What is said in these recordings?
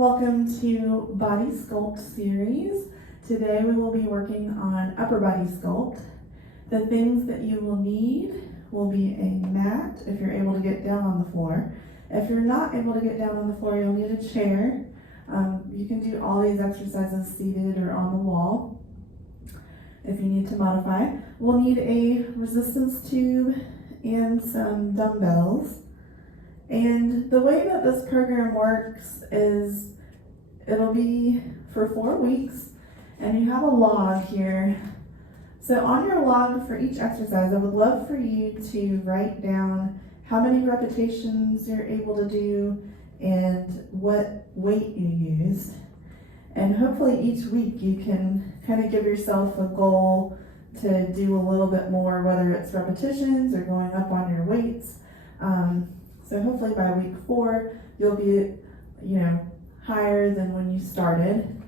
Welcome to Body Sculpt series. Today we will be working on upper body sculpt. The things that you will need will be a mat if you're able to get down on the floor. If you're not able to get down on the floor, you'll need a chair. You can do all these exercises seated or on the wall if you need to modify. We'll need a resistance tube and some dumbbells. And the way that this program works is it'll be for 4 weeks, and you have a log here. So on your log for each exercise, I would love for you to write down how many repetitions you're able to do and what weight you used. And hopefully each week you can kind of give yourself a goal to do a little bit more, whether it's repetitions or going up on your weights. So hopefully by week 4, you'll be, higher than when you started.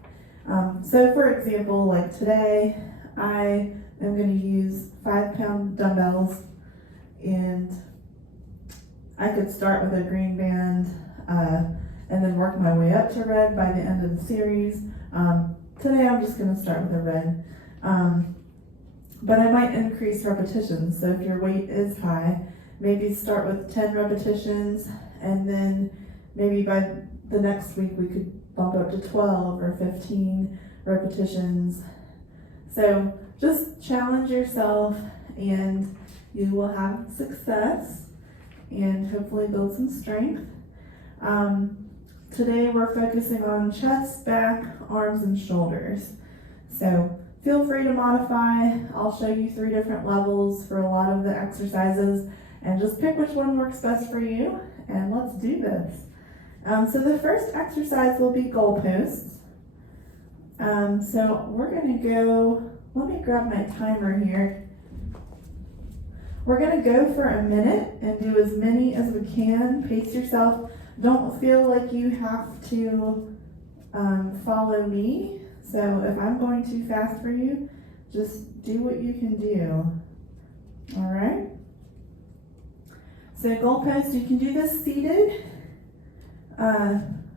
So for example, like today, I am going to use 5-pound dumbbells, and I could start with a green band and then work my way up to red by the end of the series. Today I'm just going to start with a red. But I might increase repetitions. So if your weight is high, maybe start with 10 repetitions, and then maybe by the next week we could bump up to 12 or 15 repetitions. So just challenge yourself and you will have success and hopefully build some strength. Today we're focusing on chest, back, arms, and shoulders. So feel free to modify. I'll show you 3 different levels for a lot of the exercises, and just pick which one works best for you, and let's do this. So the first exercise will be goalposts. So we're gonna go, let me grab my timer here. We're gonna go for a minute and do as many as we can. Pace yourself. Don't feel like you have to follow me. So if I'm going too fast for you, just do what you can do. All right? So goalpost, you can do this seated,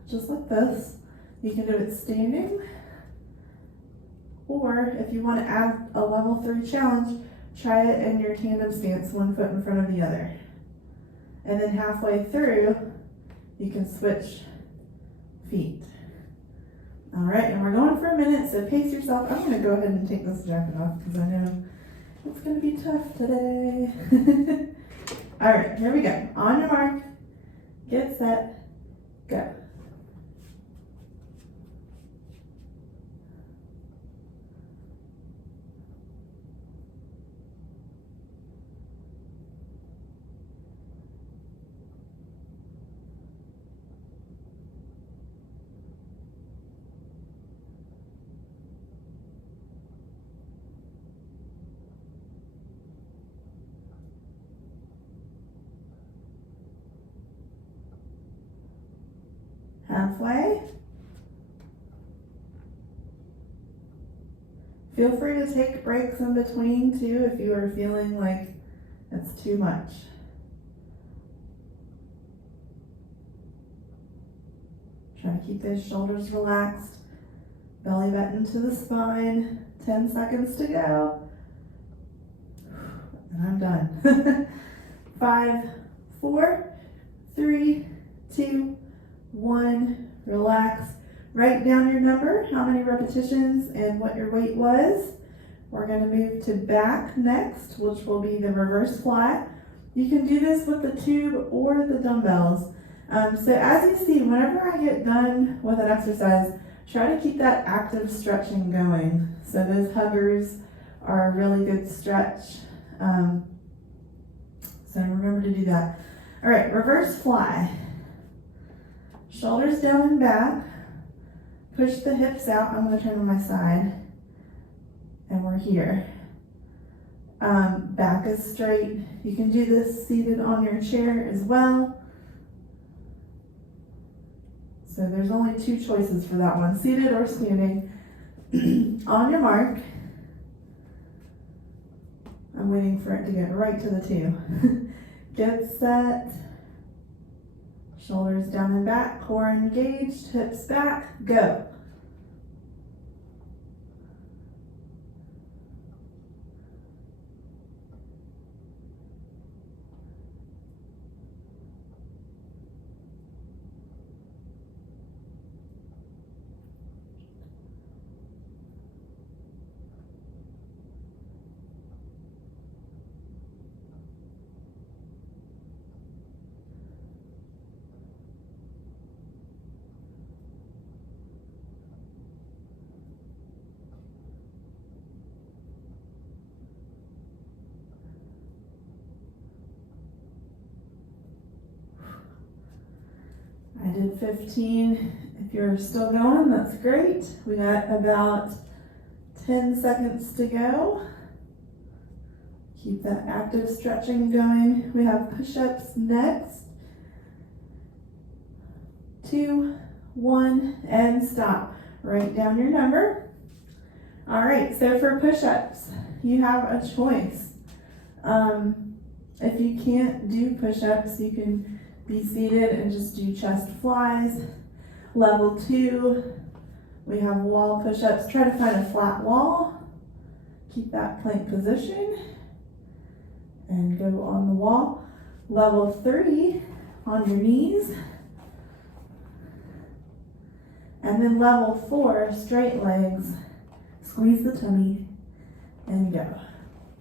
just like this. You can do it standing, or if you want to add a level 3 challenge, try it in your tandem stance, 1 foot in front of the other. And then halfway through, you can switch feet. All right, and we're going for a minute, so pace yourself. I'm gonna go ahead and take this jacket off because I know it's gonna be tough today. All right, here we go. On your mark, get set, go. Halfway. Feel free to take breaks in between too if you are feeling like it's too much. Try to keep those shoulders relaxed, belly button to the spine. 10 seconds to go. And I'm done. 5, 4, 3, 2, 1, relax. Write down your number, how many repetitions and what your weight was. We're going to move to back next, which will be the reverse flat. You can do this with the tube or the dumbbells. So as you see, whenever I get done with an exercise, try to keep that active stretching going. So those huggers are a really good stretch. So remember to do that. All right, reverse fly. Shoulders down and back. Push the hips out. I'm going to turn on my side. And we're here. Back is straight. You can do this seated on your chair as well. So there's only 2 choices for that one, seated or standing. On your mark. I'm waiting for it to get right to the 2. Get set. Shoulders down and back, core engaged, hips back, go. I did 15. If you're still going, that's great. We got about 10 seconds to go. Keep that active stretching going. We have push-ups next. 2, 1, and stop. Write down your number. All right, so for push-ups, you have a choice. If you can't do push-ups, you can be seated and just do chest flies. Level 2, we have wall push-ups. Try to find a flat wall. Keep that plank position and go on the wall. Level 3, on your knees. And then level 4, straight legs. Squeeze the tummy and go.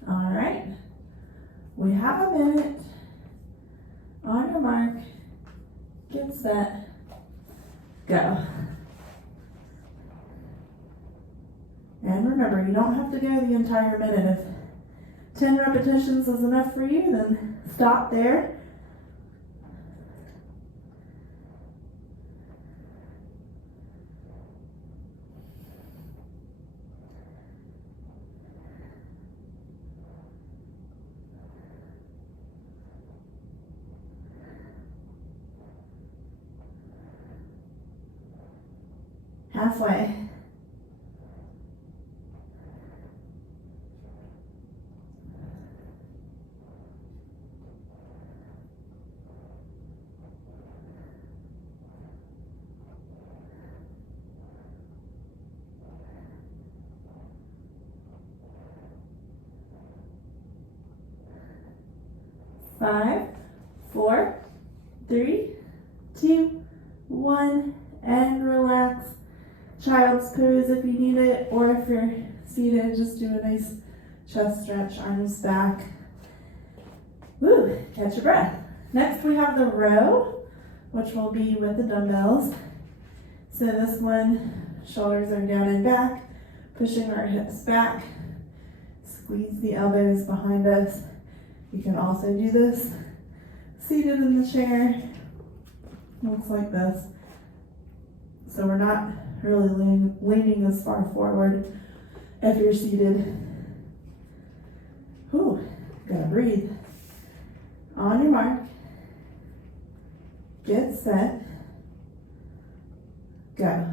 All right, we have a minute. On your mark, get set, go. And remember, you don't have to go the entire minute. If 10 repetitions is enough for you, then stop there. Halfway. Five, 4, 3, 2, 1, and relax. Child's pose if you need it, or if you're seated, just do a nice chest stretch, arms back. Woo, catch your breath. Next we have the row, which will be with the dumbbells. So this one, shoulders are down and back, pushing our hips back. Squeeze the elbows behind us. You can also do this seated in the chair. Looks like this. So we're not really leaning as far forward if you're seated. Whew, gotta breathe. On your mark, get set, go.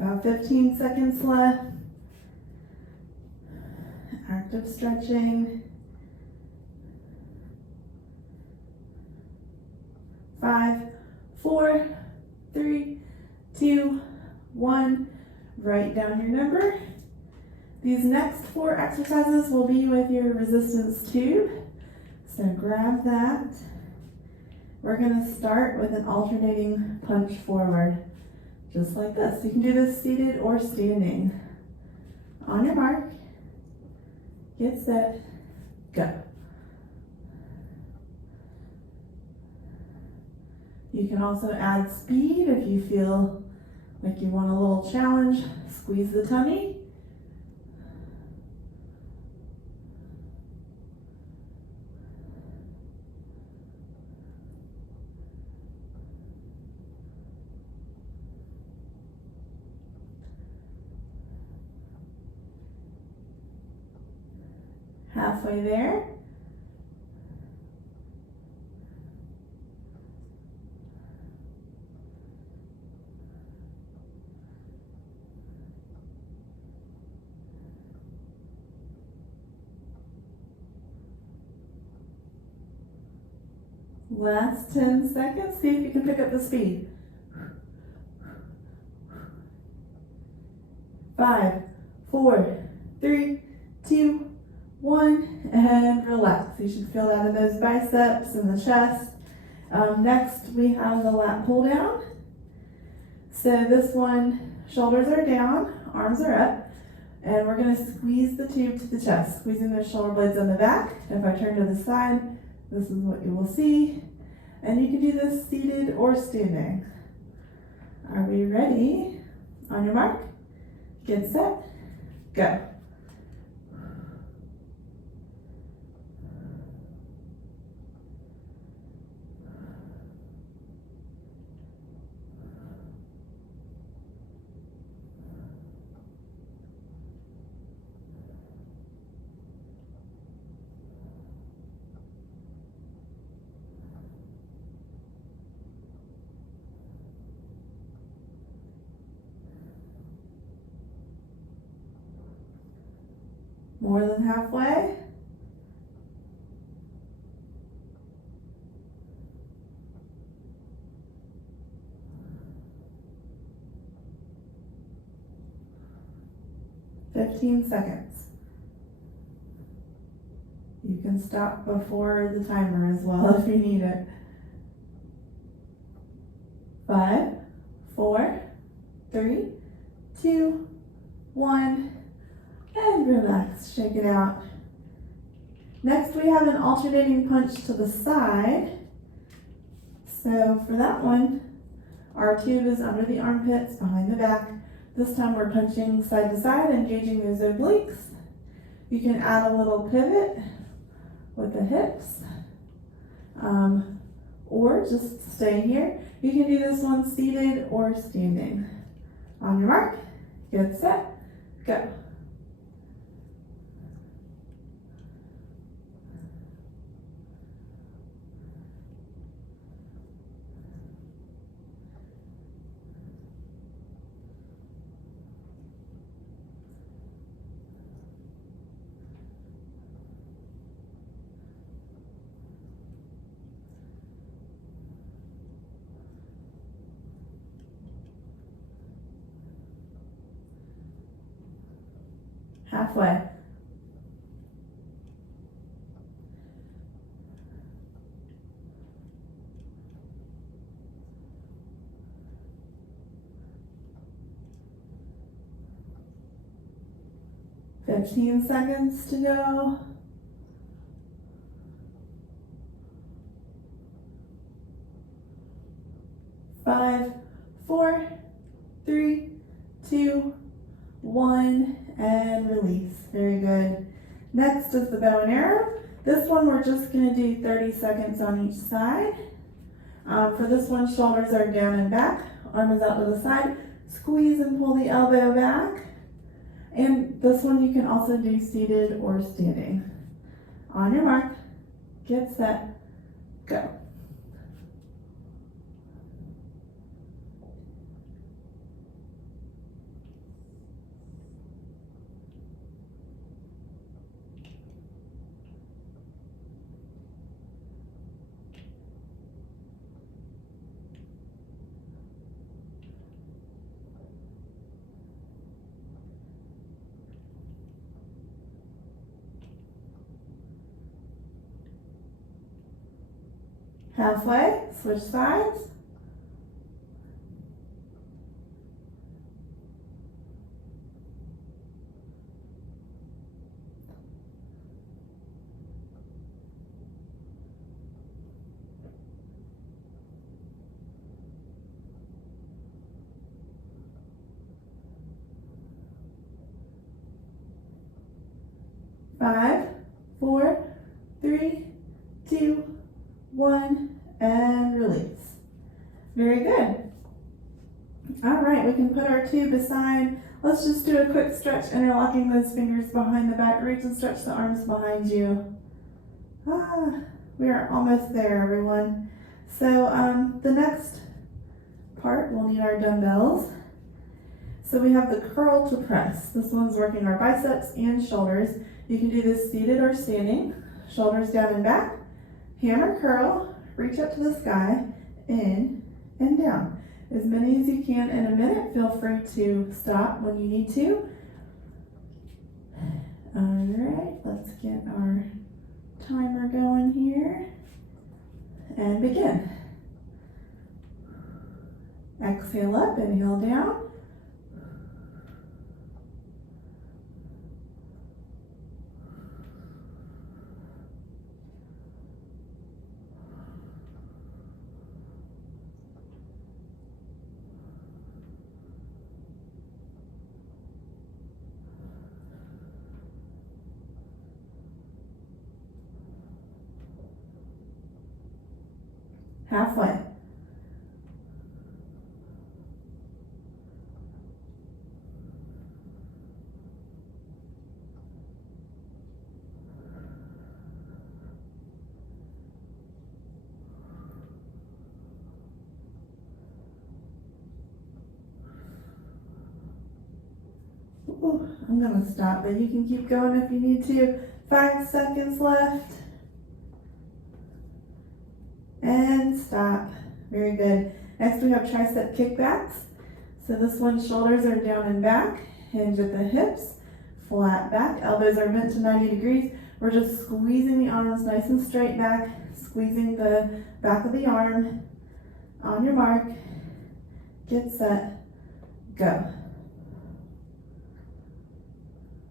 About 15 seconds left. Active stretching. 5, 4, 3, 2, 1. Write down your number. These next 4 exercises will be with your resistance tube. So grab that. We're going to start with an alternating punch forward. Just like this. You can do this seated or standing. On your mark, get set, go. You can also add speed if you feel like you want a little challenge. Squeeze the tummy. Halfway there. Last 10 seconds. See if you can pick up the speed. 5, 4, 3, 2, 1, and relax. You should feel that in those biceps and the chest. Next, we have the lat pull down. So this one, shoulders are down, arms are up, and we're going to squeeze the tube to the chest, squeezing those shoulder blades on the back. If I turn to the side, this is what you will see. And you can do this seated or standing. Are we ready? On your mark, get set, go. More than halfway. "15 seconds. You can stop before the timer as well if you need it. 5, 4, 3, 2, 1. And relax, shake it out. Next we have an alternating punch to the side. So for that one, our tube is under the armpits, behind the back. This time we're punching side to side, engaging those obliques. You can add a little pivot with the hips, or just stay here. You can do this one seated or standing. On your mark, get set, go. Halfway. "15 seconds to go. Five, 4, 3, 2, 1, and release. Very good. Next is the bow and arrow. This one we're just going to do 30 seconds on each side. For this one, shoulders are down and back, arm is out to the side. Squeeze and pull the elbow back. And this one you can also do seated or standing. On your mark, get set, go. Halfway, switch sides. 5, 4, 3, 2, 1, and release. Very good. All right, we can put our tube aside. Let's just do a quick stretch, interlocking those fingers behind the back. Reach and stretch the arms behind you. We are almost there, everyone. So the next part, we'll need our dumbbells. So we have the curl to press. This one's working our biceps and shoulders. You can do this seated or standing. Shoulders down and back. Hammer curl, reach up to the sky, in and down. As many as you can in a minute. Feel free to stop when you need to. All right, let's get our timer going here and begin. Exhale up, inhale down. Halfway. Ooh, I'm gonna stop, but you can keep going if you need to. 5 seconds left. And stop. Very good. Next we have tricep kickbacks. So this one, shoulders are down and back, hinge at the hips, flat back, elbows are bent to 90 degrees. We're just squeezing the arms nice and straight back, squeezing the back of the arm. On your mark, get set, go.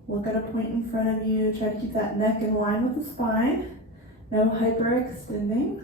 Look at a point in front of you. Try to keep that neck in line with the spine. No hyperextending.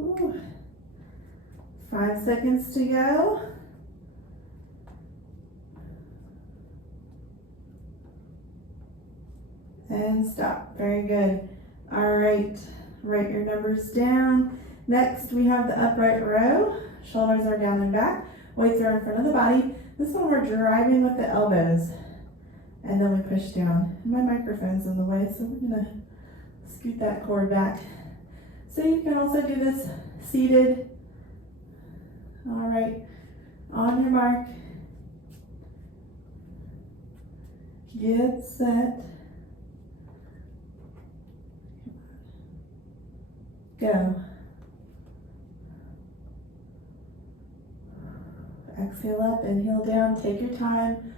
Ooh. 5 seconds to go. And stop. Very good. All right, write your numbers down. Next, we have the upright row. Shoulders are down and back. Weights are in front of the body. This one we're driving with the elbows. And then we push down. My microphone's in the way, so we're gonna scoot that cord back. So you can also do this seated. All right, on your mark, get set, go. Exhale up, inhale down, take your time.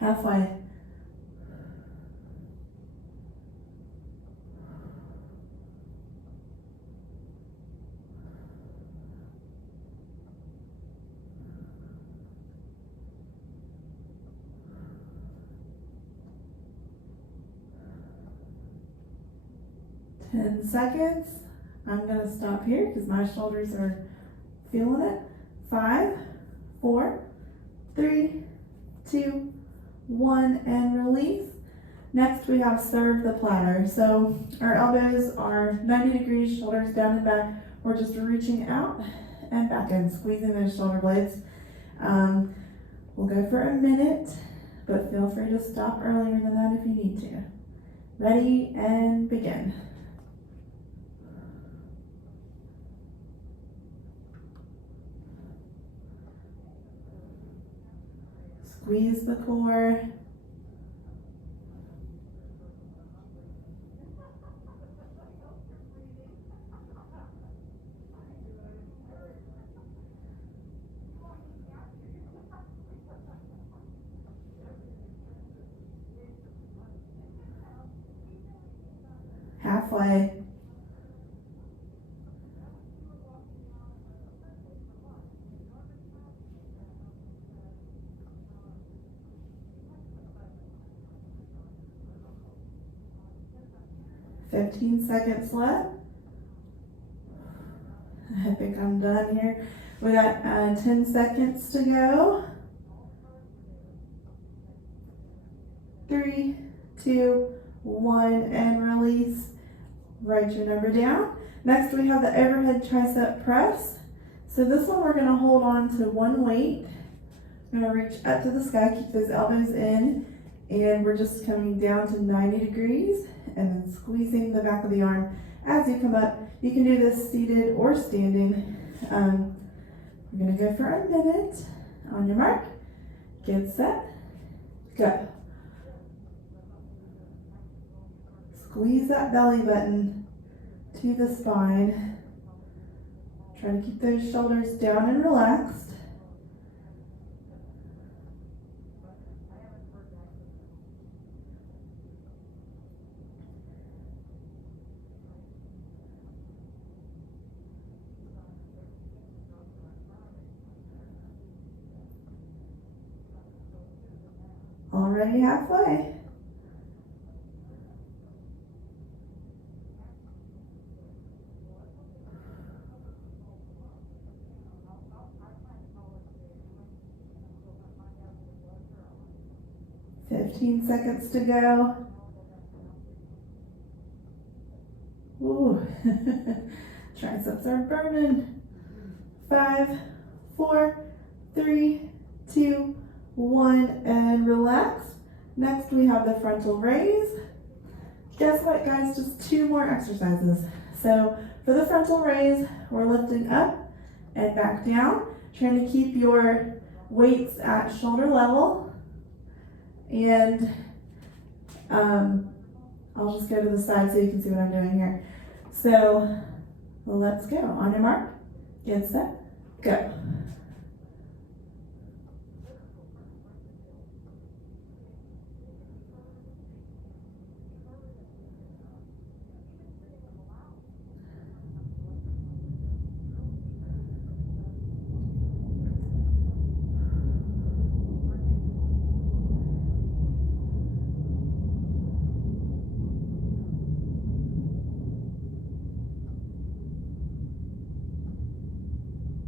Halfway. Ten seconds. I'm going to stop here because my shoulders are feeling it. 5, 4, 3, 2, 1, and release. Next we have serve the platter. So our elbows are 90 degrees, shoulders down and back. We're just reaching out and back in, squeezing those shoulder blades. We'll go for a minute, but feel free to stop earlier than that if you need to. Ready and begin. Squeeze the core. Halfway. "15 seconds left." I think I'm done here. We got 10 seconds to go. 3, 2, 1, and release. Write your number down. Next we have the overhead tricep press. So this one we're going to hold on to one weight. We're going to reach up to the sky, keep those elbows in, and we're just coming down to 90 degrees and then squeezing the back of the arm as you come up. You can do this seated or standing. We're going to go for a minute. On your mark, get set, go. Squeeze that belly button to the spine. Try to keep those shoulders down and relaxed. Already halfway. "15 seconds to go." Ooh, triceps are burning. 5, 4, 3, 2, 1, and relax. Next we have the frontal raise. Guess what, guys? Just 2 more exercises. So for the frontal raise, we're lifting up and back down, trying to keep your weights at shoulder level. And I'll just go to the side so you can see what I'm doing here. So let's go. On your mark, get set, go.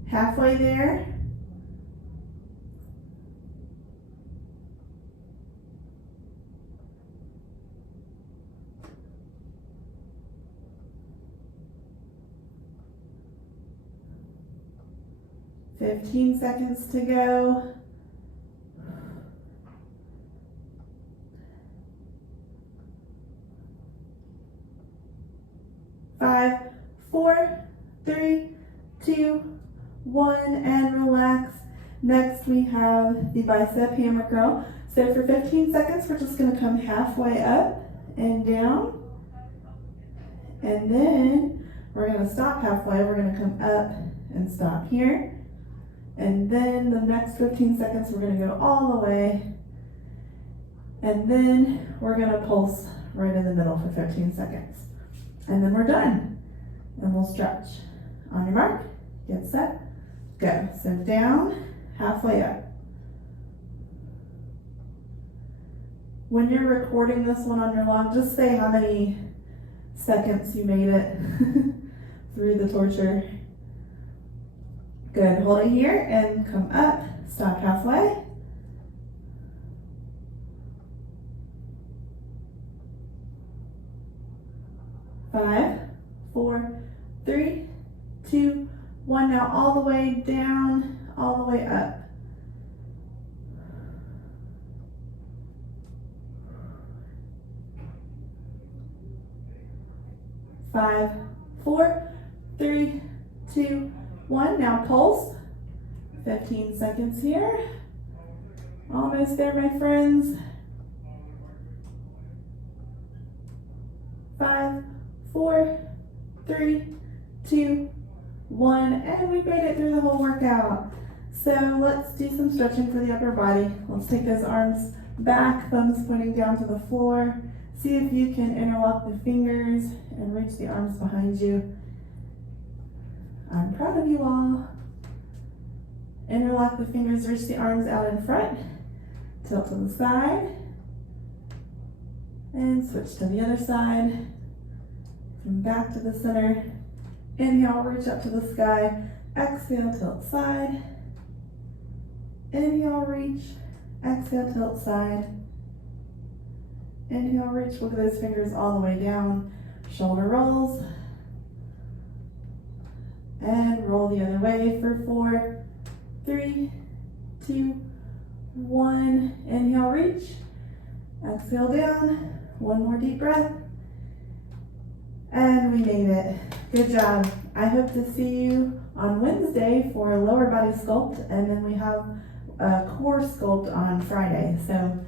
Halfway there. "15 seconds to go." Five, 4, 3, 2, 1, and relax. Next we have the bicep hammer curl. So for 15 seconds, we're just going to come halfway up and down. And then we're going to stop halfway. We're going to come up and stop here. And then the next 15 seconds, we're going to go all the way. And then we're going to pulse right in the middle for 15 seconds. And then we're done. And we'll stretch. On your mark, get set, go. So down, halfway up. When you're recording this one on your log, just say how many seconds you made it through the torture. Good, hold it here and come up, stop halfway. Five, 4, 3, 2, 1. Now all the way down, all the way up. 5, 4, 3, 2, 1. Now pulse. 15 seconds here. Almost there, my friends. 5, 4, 3, 2, 1. And we made it through the whole workout. So let's do some stretching for the upper body. Let's take those arms back, thumbs pointing down to the floor. See if you can interlock the fingers and reach the arms behind you. I'm proud of you all. Interlock the fingers, reach the arms out in front. Tilt to the side. And switch to the other side. Come back to the center. Inhale, reach up to the sky. Exhale, tilt side. Inhale, reach. Exhale, tilt side. Inhale, reach. Look at those fingers all the way down. Shoulder rolls. And roll the other way for 4, 3, 2, 1. Inhale, reach. Exhale down. One more deep breath. And we made it. Good job. I hope to see you on Wednesday for a lower body sculpt, and then we have a core sculpt on Friday. So